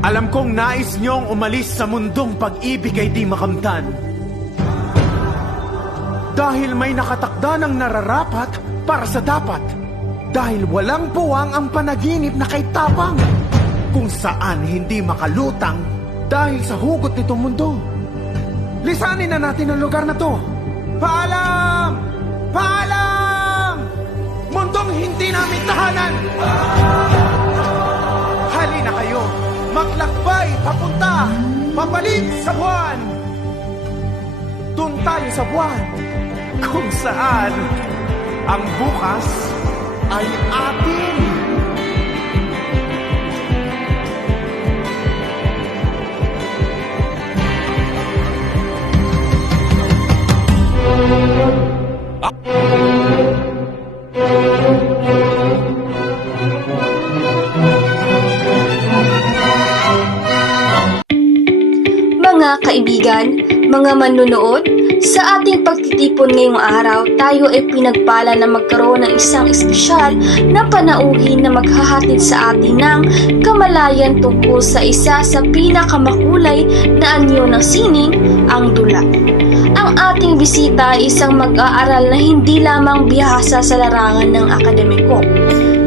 Alam kong nais niyong umalis sa mundong pag-ibig ay di makamtan. Dahil may nakatakda ng nararapat para sa dapat. Dahil walang puwang ang panaginip na kay tapang. Kung saan hindi makalutang dahil sa hugot nitong mundo. Lisanin na natin ang lugar na to. Paalam! Paalam! Mundong hindi namin tahanan! Halina kayo! Maglakbay papunta! Papalit sa buwan! Doon tayo sa buwan kung saan ang bukas ay atin! Mga kaibigan, mga manunood, sa ating pagtitipon ngayong araw, tayo ay pinagpala na magkaroon ng isang espesyal na panauhin na maghahatid sa atin ng kamalayan tungkol sa isa sa pinakamakulay na anyo ng sining, ang dula. Ang ating bisita ay isang mag-aaral na hindi lamang bihasa sa larangan ng akademiko,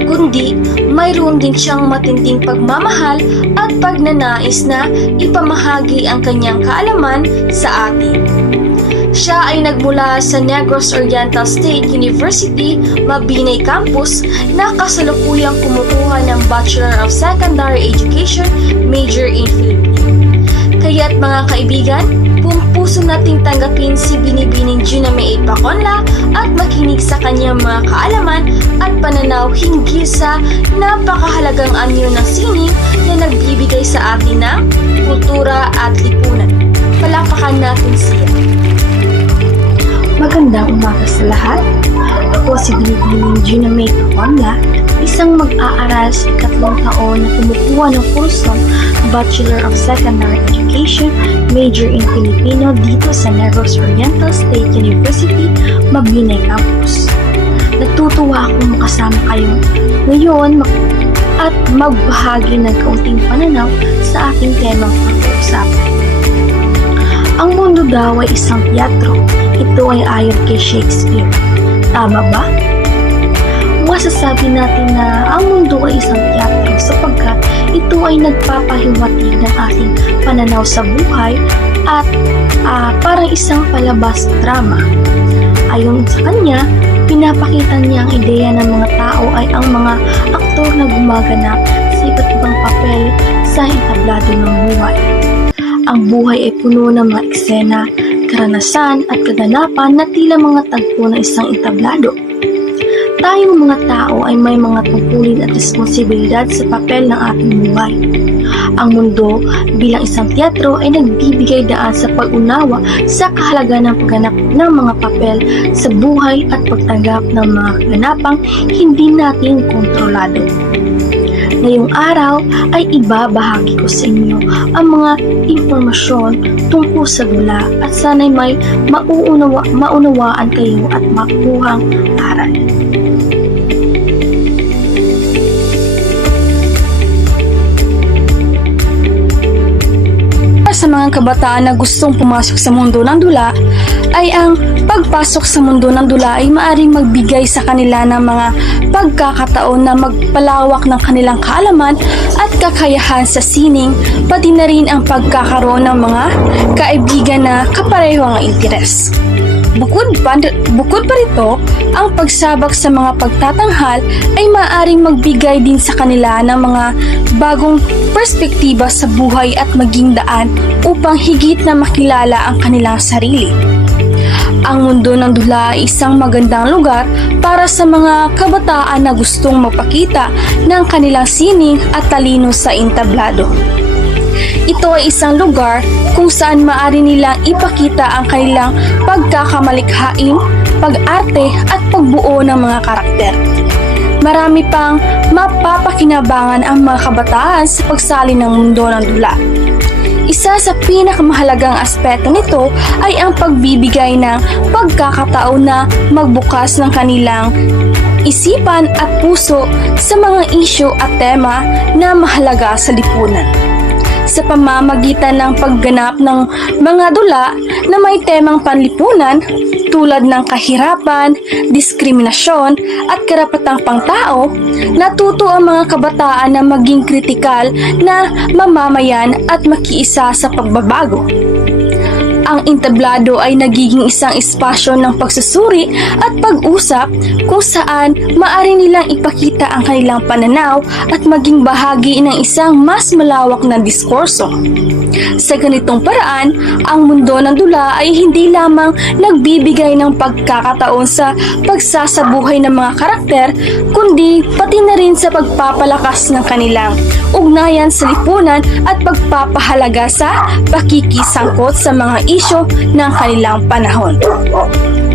kundi mayroon din siyang matinding pagmamahal at pagnanais na ipamahagi ang kanyang kaalaman sa atin. Siya ay nagmula sa Negros Oriental State University, Mabinay Campus, na kasalukuyang kumukuha ng Bachelor of Secondary Education, major in Philippine. Kaya't mga kaibigan, puso nating tanggapin si Binibining Juname 8 Baconla at makinig sa kanyang mga kaalaman at pananaw hinggil sa napakahalagang anyo ng sining na nagbibigay sa atin ng kultura at lipunan. Palapakan natin siya. Magandang umaga sa lahat. Ako si Binibining Juname Baconla, isang mag-aaral sa 3 taon na kumukuha ng kursong Bachelor of Secondary Education, major in Filipino dito sa Negros Oriental State University, Mabinay Campus. Natutuwa akong makasama kayo ngayon at magbahagi ng kaunting pananaw sa ating temang pag-uusapan. Ang mundo daw ay isang teatro. Ito ay ayon kay Shakespeare. Tama ba? Masasabi natin na ang mundo ay isang teatro sapagkat ito ay nagpapahiwatig ng ating pananaw sa buhay at parang isang palabas drama. Ayon sa kanya, pinapakita niya ang ideya ng mga tao ay ang mga aktor na gumaganap sa iba't ibang papel sa entablado ng buhay. Ang buhay ay puno ng mga eksena, karanasan at kaganapan na tila mga tagpo ng isang entablado. Tayong mga tao ay may mga tungkulin at responsibilidad sa papel ng ating buhay. Ang mundo bilang isang teatro ay nagbibigay daan sa pag-unawa sa kahalagaan ng pagganap ng mga papel sa buhay at pagtanggap ng mga kaganapang hindi natin kontrolado. Ngayong araw ay ibabahagi ko sa inyo ang mga impormasyon tungkol sa dula at sana'y may maunawaan kayo at makuhang aral. Sa mga kabataan na gustong pumasok sa mundo ng dula ay ang pagpasok sa mundo ng dula ay maaaring magbigay sa kanila ng mga pagkakataon na magpalawak ng kanilang kaalaman at kakayahan sa sining, pati na rin ang pagkakaroon ng mga kaibigan na kapareho ang interes. Bukod pa rito, ang pagsabak sa mga pagtatanghal ay maaaring magbigay din sa kanila ng mga bagong perspektiba sa buhay at maging daan upang higit na makilala ang kanilang sarili. Ang mundo ng dula ay isang magandang lugar para sa mga kabataan na gustong magpakita ng kanilang sining at talino sa entablado. Ito ay isang lugar kung saan maaari nilang ipakita ang kanilang pagkakamalikhain, pag-arte at pagbuo ng mga karakter. Marami pang mapapakinabangan ang mga kabataan sa pagsali ng mundo ng dula. Isa sa pinakamahalagang aspeto nito ay ang pagbibigay ng pagkakataon na magbukas ng kanilang isipan at puso sa mga isyu at tema na mahalaga sa lipunan. Sa pamamagitan ng pagganap ng mga dula na may temang panlipunan tulad ng kahirapan, diskriminasyon at karapatang pangtao, natuto ang mga kabataan na maging kritikal na mamamayan at makiisa sa pagbabago. Ang entablado ay nagiging isang espasyo ng pagsusuri at pag-usap kung saan maaari nilang ipakita ang kanilang pananaw at maging bahagi ng isang mas malawak na diskurso. Sa ganitong paraan, ang mundo ng dula ay hindi lamang nagbibigay ng pagkakataon sa pagsasabuhay ng mga karakter, kundi pati na rin sa pagpapalakas ng kanilang ugnayan sa lipunan at pagpapahalaga sa pakikisangkot sa mga isyu ng kanilang panahon.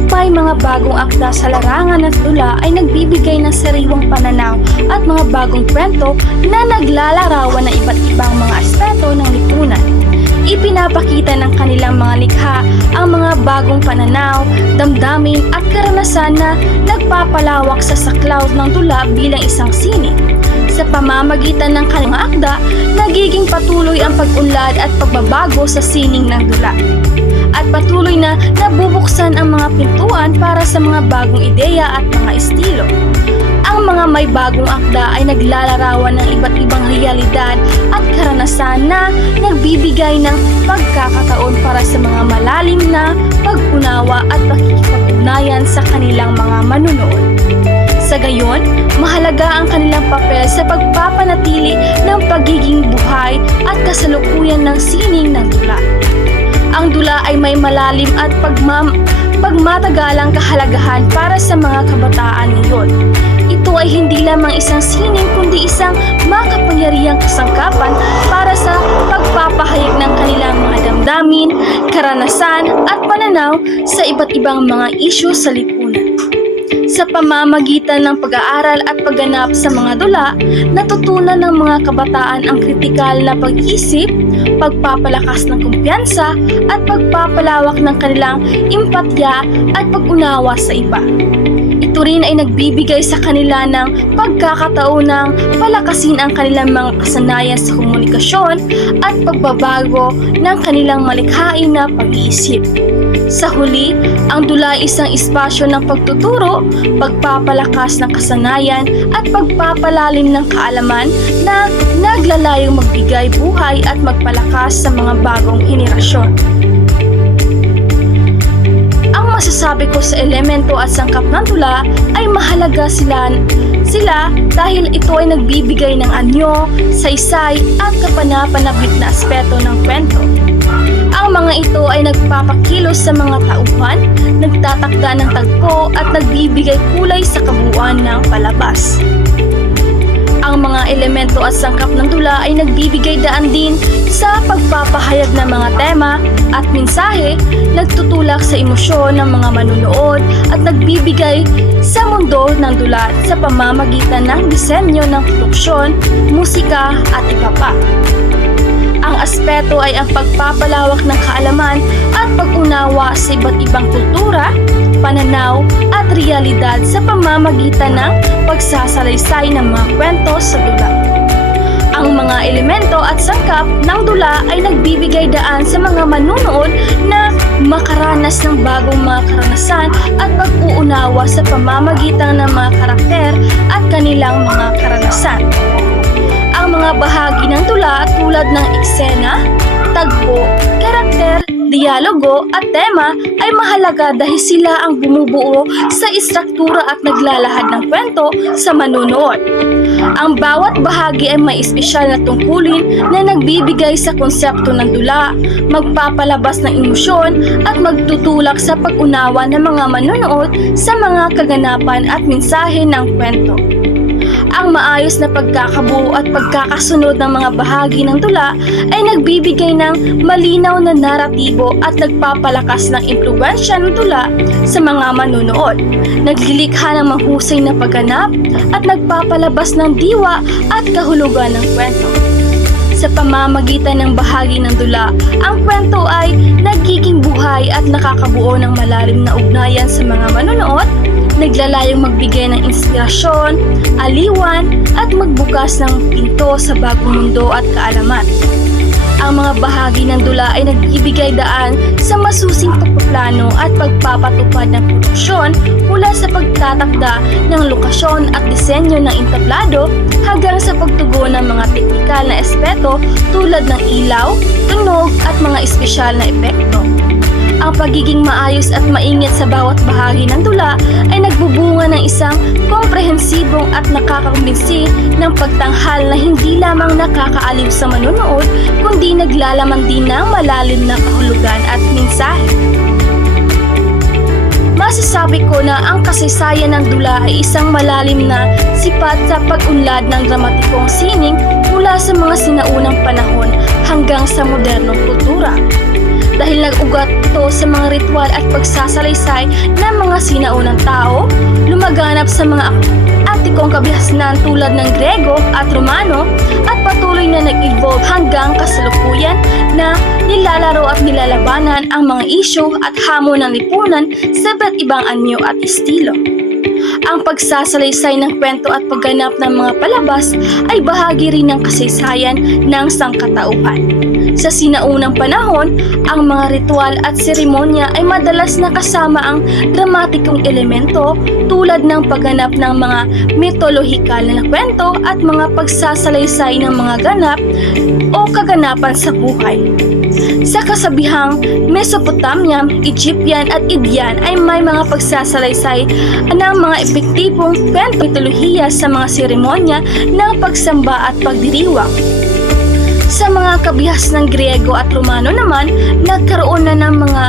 May mga bagong akda sa larangan at dula ay nagbibigay ng sariwang pananaw at mga bagong kwento na naglalarawan ng iba't ibang mga aspeto ng lipunan. Ipinapakita ng kanilang mga likha ang mga bagong pananaw, damdamin at karanasan na nagpapalawak sa saklaw ng dula bilang isang sining. Sa pamamagitan ng kanilang akda, nagiging patuloy ang pag-unlad at pagbabago sa sining ng dula. At patuloy na nabubuksan ang mga pintuan para sa mga bagong ideya at mga estilo. Ang mga may bagong akda ay naglalarawan ng iba't ibang realidad at karanasan na nagbibigay ng pagkakataon para sa mga malalim na pag-unawa at pakikipag-ugnayan sa kanilang mga manunood. Sa gayon, mahalaga ang kanilang papel sa pagpapanatili ng pagiging buhay at kasalukuyan ng sining ng dula. Ang dula ay may malalim at pagmatagalang kahalagahan para sa mga kabataan ngayon. Ito ay hindi lamang isang sining kundi isang makapangyarihang kasangkapan para sa pagpapahayag ng kanilang mga damdamin, karanasan at pananaw sa iba't ibang mga isyu sa lipunan. Sa pamamagitan ng pag-aaral at pagganap sa mga dula, natutunan ng mga kabataan ang kritikal na pag-iisip, pagpapalakas ng kumpiyansa at pagpapalawak ng kanilang empatya at pag-unawa sa iba. Ito rin ay nagbibigay sa kanila ng pagkakataonang palakasin ang kanilang mga kasanayan sa komunikasyon at pagbabago ng kanilang malikhain na pag-iisip. Sa huli, ang dula ay isang espasyo ng pagtuturo, pagpapalakas ng kasanayan at pagpapalalim ng kaalaman na naglalayong magbigay buhay at magpalakas sa mga bagong henerasyon. Ang masasabi ko sa elemento at sangkap ng dula ay mahalaga sila dahil ito ay nagbibigay ng anyo, saysay at kapanapanabik na aspeto ng kwento. Ang mga ito ay nagpapakilos sa mga tauhan, nagtatakda ng tagpo at nagbibigay kulay sa kabuuan ng palabas. Ang mga elemento at sangkap ng dula ay nagbibigay daan din sa pagpapahayag ng mga tema at mensahe, nagtutulak sa emosyon ng mga manunood at nagbibigay sa mundo ng dula sa pamamagitan ng disenyo ng produksyon, musika at iba pa. Ang aspeto ay ang pagpapalawak ng kaalaman at pag-unawa sa iba't ibang kultura, pananaw at realidad sa pamamagitan ng pagsasalaysay ng mga kwento sa dula. Ang mga elemento at sangkap ng dula ay nagbibigay daan sa mga manunood na makaranas ng bagong mga karanasan at pag-uunawa sa pamamagitan ng mga karakter at kanilang mga karanasan. Ang mga bahagi ng dula tulad ng eksena, tagpo, karakter, dialogo at tema ay mahalaga dahil sila ang bumubuo sa istruktura at naglalahad ng kwento sa manunood. Ang bawat bahagi ay may espesyal na tungkulin na nagbibigay sa konsepto ng dula, magpapalabas ng emosyon at magtutulak sa pag-unawa ng mga manunood sa mga kaganapan at mensahe ng kwento. Ang maayos na pagkakabuo at pagkakasunod ng mga bahagi ng dula ay nagbibigay ng malinaw na naratibo at nagpapalakas ng impluwensya ng dula sa mga manunood. Naglilikha ng mahusay na pagganap at nagpapalabas ng diwa at kahulugan ng kwento. Sa pamamagitan ng bahagi ng dula, ang kwento ay nagiging buhay at nakakabuo ng malalim na ugnayan sa mga manonood, naglalayong magbigay ng inspirasyon, aliwan, at magbukas ng pinto sa bagong mundo at kaalaman. Ang mga bahagi ng dula ay nagbibigay daan sa masusing pagpaplano at pagpapatupad ng produksyon mula sa pagtatakda ng lokasyon at disenyo ng entablado hanggang sa pagtugon ng mga teknikal na espeto tulad ng ilaw, tunog at mga espesyal na epekto. Ang pagiging maayos at maingat sa bawat bahagi ng dula ay nagbubunga ng isang komprehensibong at nakakakumbinsi ng pagtanghal na hindi lamang nakakaaliw sa manonood, kundi naglalaman din ng malalim na kahulugan at mensahe. Masasabi ko na ang kasaysayan ng dula ay isang malalim na sipat sa pag-unlad ng dramatikong sining mula sa mga sinaunang panahon hanggang sa modernong kultura. Dahil nag-ugat ito sa mga ritual at pagsasalaysay ng mga sinaunang tao, lumaganap sa mga antikong kabihasnan tulad ng Grego at Romano at patuloy na nag-evolve hanggang kasalukuyan na nilalaro at nilalabanan ang mga isyu at hamon ng lipunan sa iba't ibang anyo at estilo. Ang pagsasalaysay ng kwento at pagganap ng mga palabas ay bahagi rin ng kasaysayan ng sangkatauhan. Sa sinaunang panahon, ang mga ritual at seremonya ay madalas nakasama ang dramatikong elemento tulad ng pagganap ng mga mitolohikal na kwento at mga pagsasalaysay ng mga ganap o kaganapan sa buhay. Sa kasabihang Mesopotamia, Egyptian at Indian ay may mga pagsasalaysay ng mga epektibong kwento mitolohiya sa mga seremonya ng pagsamba at pagdiriwang. Sa mga kabihas ng Griego at Romano naman, nagkaroon na ng mga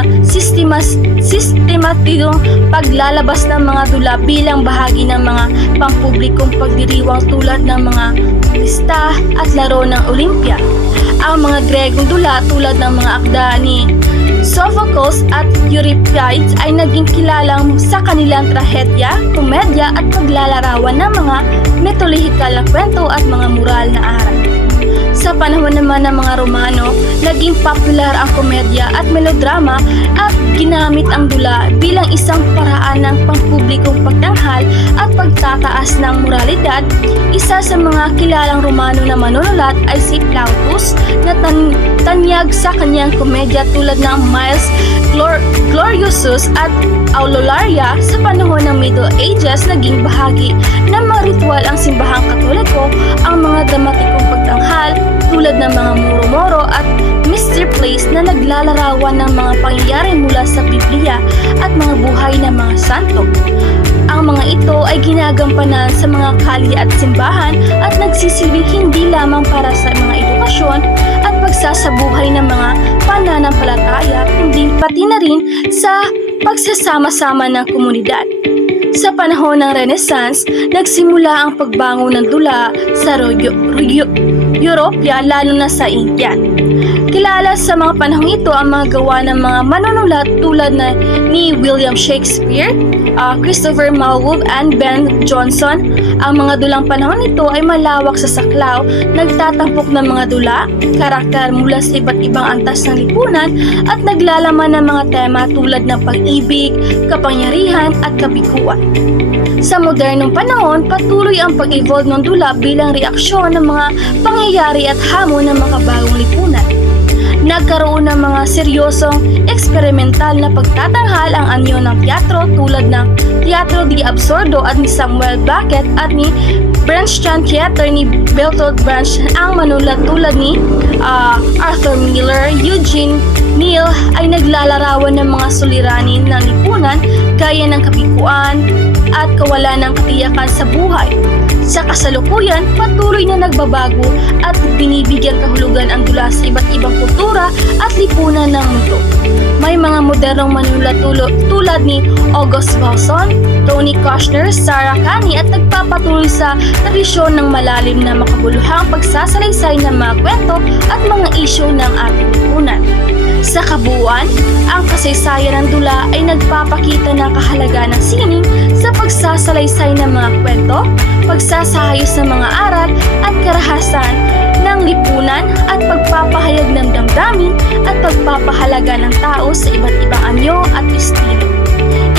sistematikong paglalabas ng mga dula bilang bahagi ng mga pampublikong pagdiriwang tulad ng mga pista at laro ng Olympia. Ang mga Gregong dula tulad ng mga akda ni Sophocles at Euripides ay naging kilalang sa kanilang trahedya, komedya at paglalarawan ng mga mitolohikal na kwento at mga moral na aral. Sa panahon naman ng mga Romano, naging popular ang komedya at melodrama at ginamit ang dula bilang isang paraan ng pampublikong pagtanghal at pagtataas ng moralidad. Isa sa mga kilalang Romano na manunulat ay si Plautus na tanyag sa kanyang komedya tulad ng Miles Gloriosus at Aulularia. Sa panahon ng Middle Ages, naging bahagi ng mga ritual ang simbahang Katoliko ang mga dramatikong pagtanghal tulad ng mga muro-moro at mystery plays na naglalarawan ng mga pangyayari mula sa Biblia at mga buhay ng mga santo. Ang mga ito ay ginagampanan sa mga kalye at simbahan at nagsisilbing hindi lamang para sa mga edukasyon at pagsasabuhay ng mga pananampalataya, kundi pati na rin sa pagsasama-sama ng komunidad. Sa panahon ng Renaissance, nagsimula ang pagbangon ng dula sa Europya, lalo na sa India. Kilala sa mga panahong ito ang mga gawa ng mga manunulat tulad ni William Shakespeare, Christopher Marlowe, and Ben Jonson. Ang mga dulang panahon nito ay malawak sa saklaw, nagtatampok ng mga dula, karakter mula sa iba't ibang antas ng lipunan at naglalaman ng mga tema tulad ng pag-ibig, kapangyarihan at kabiguan. Sa modernong panahon, patuloy ang pag-evolve ng dula bilang reaksyon ng mga pangyayari at hamon ng mga bagong lipunan. Nagkaroon ng mga seryosong eksperimental na pagtatanghal ang anyo ng teatro tulad ng Teatro di Absurdo at ni Samuel Beckett at ni Bernstein Theater ni Bertolt Brecht. Ang manulat tulad ni Arthur Miller, Eugene Neal ay naglalarawan ng mga suliranin ng lipunan gaya ng kabiguan at kawalan ng katiyakan sa buhay. Sa kasalukuyan, patuloy na nagbabago at binibigyan kahulugan ang dula sa iba't ibang kultura at lipunan ng mundo. May mga modernong manunulat tulad ni August Wilson, Tony Kushner, Sarah Caney at nagpapatuloy sa tradisyon ng malalim na makabuluhang pagsasalaysay ng mga kwento at mga isyu ng ating lipunan. Sa kabuuan, ang kasaysayan ng dula ay nagpapakita ng kahalagahan ng sining sa pagsasalaysay ng mga kwento, pagsasahayos ng mga aral at karahasan ng lipunan at pagpapahayag ng damdamin at pagpapahalaga ng tao sa iba't ibang anyo at estilo.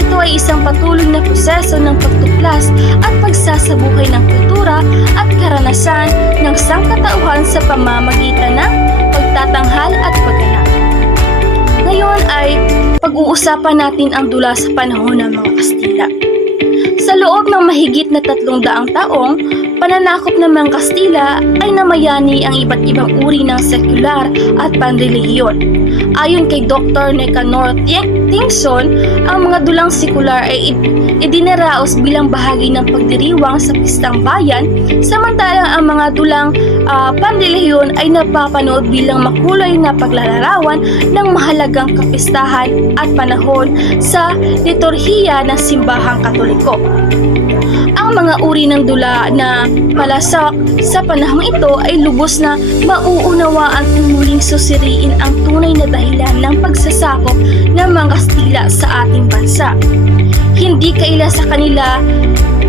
Ito ay isang patuloy na proseso ng pagtuklas at pagsasabuhay ng kultura at karanasan ng sangkatauhan sa pamamagitan ng pagtatanghal at pagganap. Ngayon ay pag-uusapan natin ang dula sa panahon ng mga Kastila. Sa loob ng mahigit na 300 taong pananakop ng mga Kastila ay namayani ang iba't ibang uri ng sekular at panrelihiyon. Ayon kay Dr. Nicanor Tingson, ang mga dulang sekular ay idinaraos bilang bahagi ng pagdiriwang sa pistang bayan, samantalang ang mga dulang panrelihiyon ay napapanood bilang makulay na paglalarawan ng mahalagang kapistahan at panahon sa liturhiya ng simbahang Katoliko. Ang mga uri ng dula na palasak sa panahong ito ay lubos na mauunawaan kung muling susuriin ang tunay na dahilan ng pagsasakop ng mga Kastila sa ating bansa. Hindi kaila sa kanila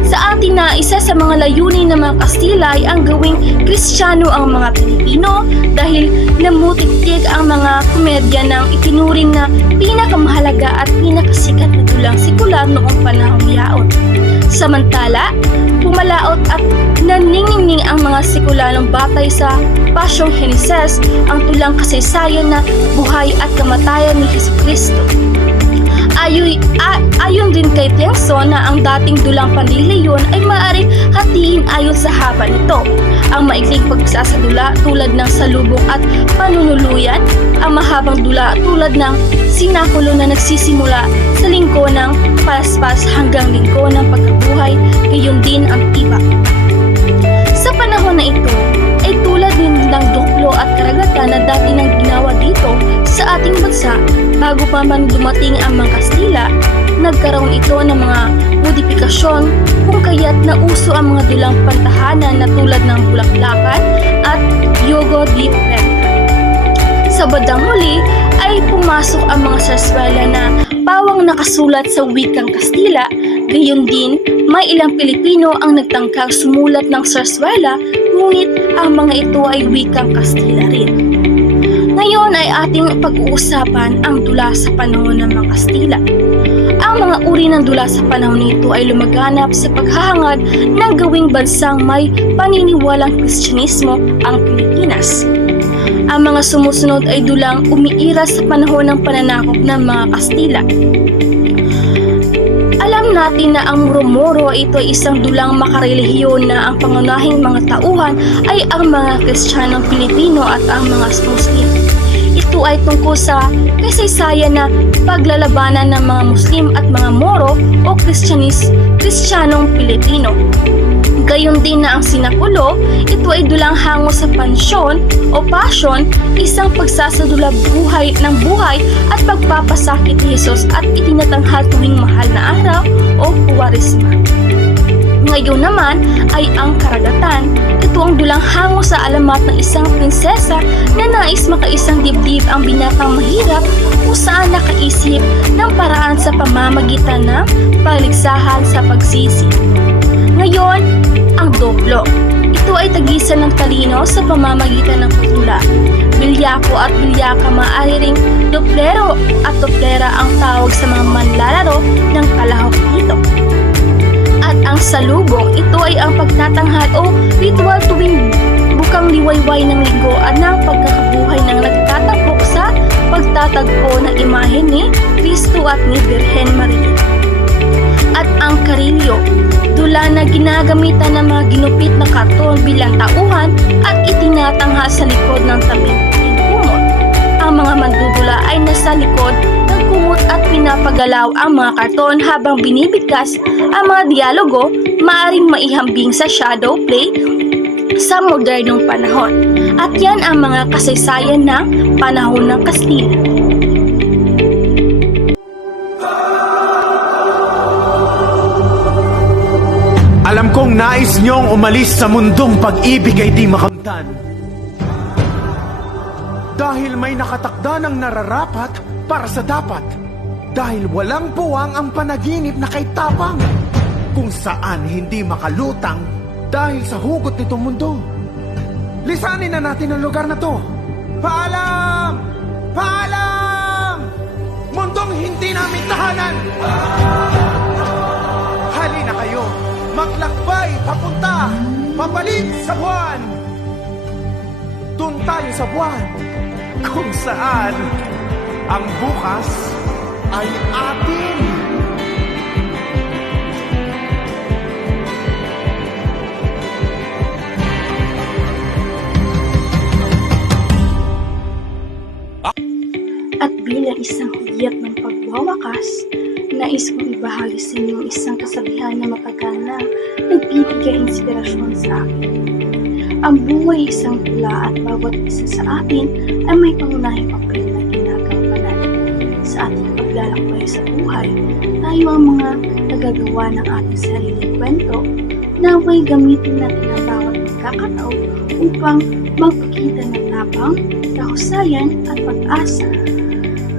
sa atin na isa sa mga layunin ng mga Kastila ay ang gawing Kristiyano ang mga Pilipino dahil namutiktik ang mga komedya ng itinuring na pinakamahalaga at pinakasikat na dulang sekular noong panahong yaon. Samantala, pumalaot at naniningning ang mga sekularong batay sa Pasyong Heneses, ang tulang kasaysayan na buhay at kamatayan ni Jesucristo. Ayon din kay Tingson na ang dating dulang panrelihiyon ay maaaring hatiin ayon sa haba nito. Ang maikling pagsasadula tulad ng salubong at panunuluyan, ang mahabang dula tulad ng sinakulo na nagsisimula sa lingko ng palaspas hanggang lingko ng pagkabuhay, gayon din ang tiba. Sa panahon na ito, ay tulad din ng duklo at karagatan na dati nang ginawa dito sa ating bansa bago pa man dumating ang mga Kastila, nagkaroon ito ng mga modifikasyon kung kaya't nauso ang mga dulang pantahanan na tulad ng Bulaklakan at Yogo di Plata. Sa bandang huli ay pumasok ang mga sarswela na pawang nakasulat sa wikang Kastila, gayon din may ilang Pilipino ang nagtangkang sumulat ng sarswela, ngunit ang mga ito ay wikang Kastila rin. Ngayon ay ating pag-uusapan ang dula sa panahon ng mga Kastila. Ang mga uri ng dula sa panahon nito ay lumaganap sa paghahangad ng gawing bansang may paniniwalang Kristyanismo ang Pilipinas. Ang mga sumusunod ay dulang umiira sa panahon ng pananakop ng mga Kastila. Alam natin na ang Moro-Moro ito ay isang dulang makarelihiyon na ang pangunahing mga tauhan ay ang mga Kristiyanong Pilipino at ang mga Muslim. Ito ay tungkol sa kasaysayan na paglalabanan ng mga Muslim at mga Moro o Kristiyanong Pilipino. Gayon din na ang sinakulo, ito ay dulang hango sa pansyon o passion, isang pagsasadula ng buhay at pagpapasakit ni Jesus at itinatanghal tuwing mahal na araw o Kuwaresma. Ngayon naman ay ang karagatan. Ito ang dulang hango sa alamat ng isang prinsesa na nais makaisang dibdib ang binatang mahirap kung saan nakaisip ng paraan sa pamamagitan ng paligsahan sa pagsisi. Ngayon, ang doplo. Ito ay tagisan ng talino sa pamamagitan ng pagtula. Bilyako at bilyaka maaari ring doplero at doplera ang tawag sa mga manlalaro ng kalahok dito. At ang salubong, ito ay ang pagtatanghal o ritual tuwing bukang liwayway ng linggo at ng pagkakabuhay ng nagtatampok sa pagtatagpo ng imahe ni Kristo at ni Birhen Maria. At ang karilyo, dula na ginagamitan ng mga ginupit na karton bilang tauhan at itinatanghal sa likod ng tabing kumot. Ang mga mandudula ay nasa likod ng kumot at pinapagalaw ang mga karton habang binibigkas ang mga dialogo, maaring maihambing sa shadow play sa modernong panahon. At yan ang mga kasaysayan ng panahon ng Kastila. Kung nais niyong umalis sa mundong pag-ibig ay di makamtan. Dahil may nakatakda ng nararapat para sa dapat. Dahil walang puwang ang panaginip na kay tapang. Kung saan hindi makalutang dahil sa hugot nitong mundo. Lisanin na natin ang lugar na to. Paalam! Paalam! Mundong hindi namin tahanan! Halina kayo, maglakbay papunta, pabalik sa buwan! Doon tayo sa buwan, kung saan ang bukas ay atin. At bilang isang hiyat ng pagwawakas, nais kong ibahagi sa inyo isang kasabihan na matagal na nagbibigay inspirasyon sa akin. Ang buhay ay isang tula at bawat isa sa atin ay may pangunahing papel na ginagampanan. Sa ating paglalakbay sa buhay, tayo ang mga nagagawa ng ating sariling kwento. Naway gamitin natin ang bawat pagkakataon upang magpakita ng tapang, kahusayan at pag-asa.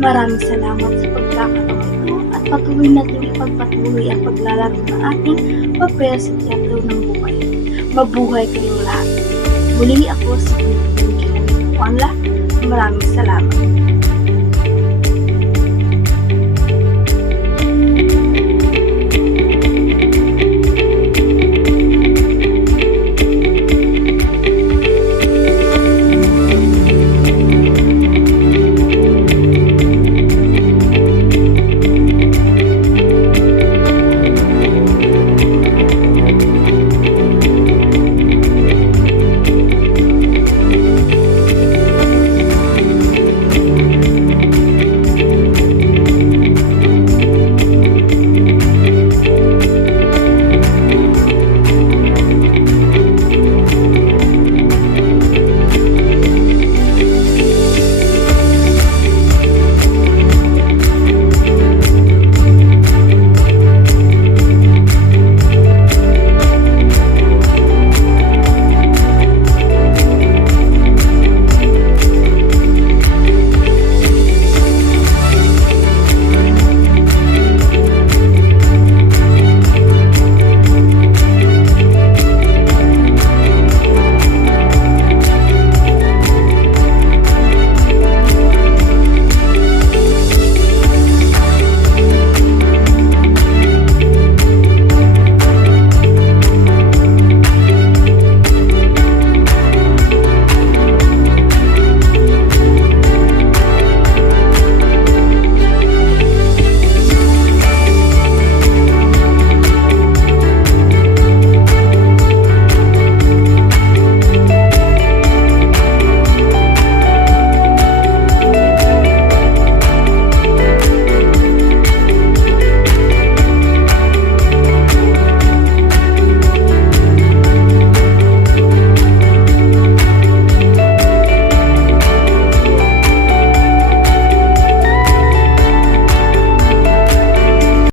Maraming salamat sa pagkakataon ito at patuloy natin ipagpatuloy ang paglalaro ng ating papel sa teatro ng buhay. Mabuhay kayong lahat. Muli ako si Juan La. Maraming salamat.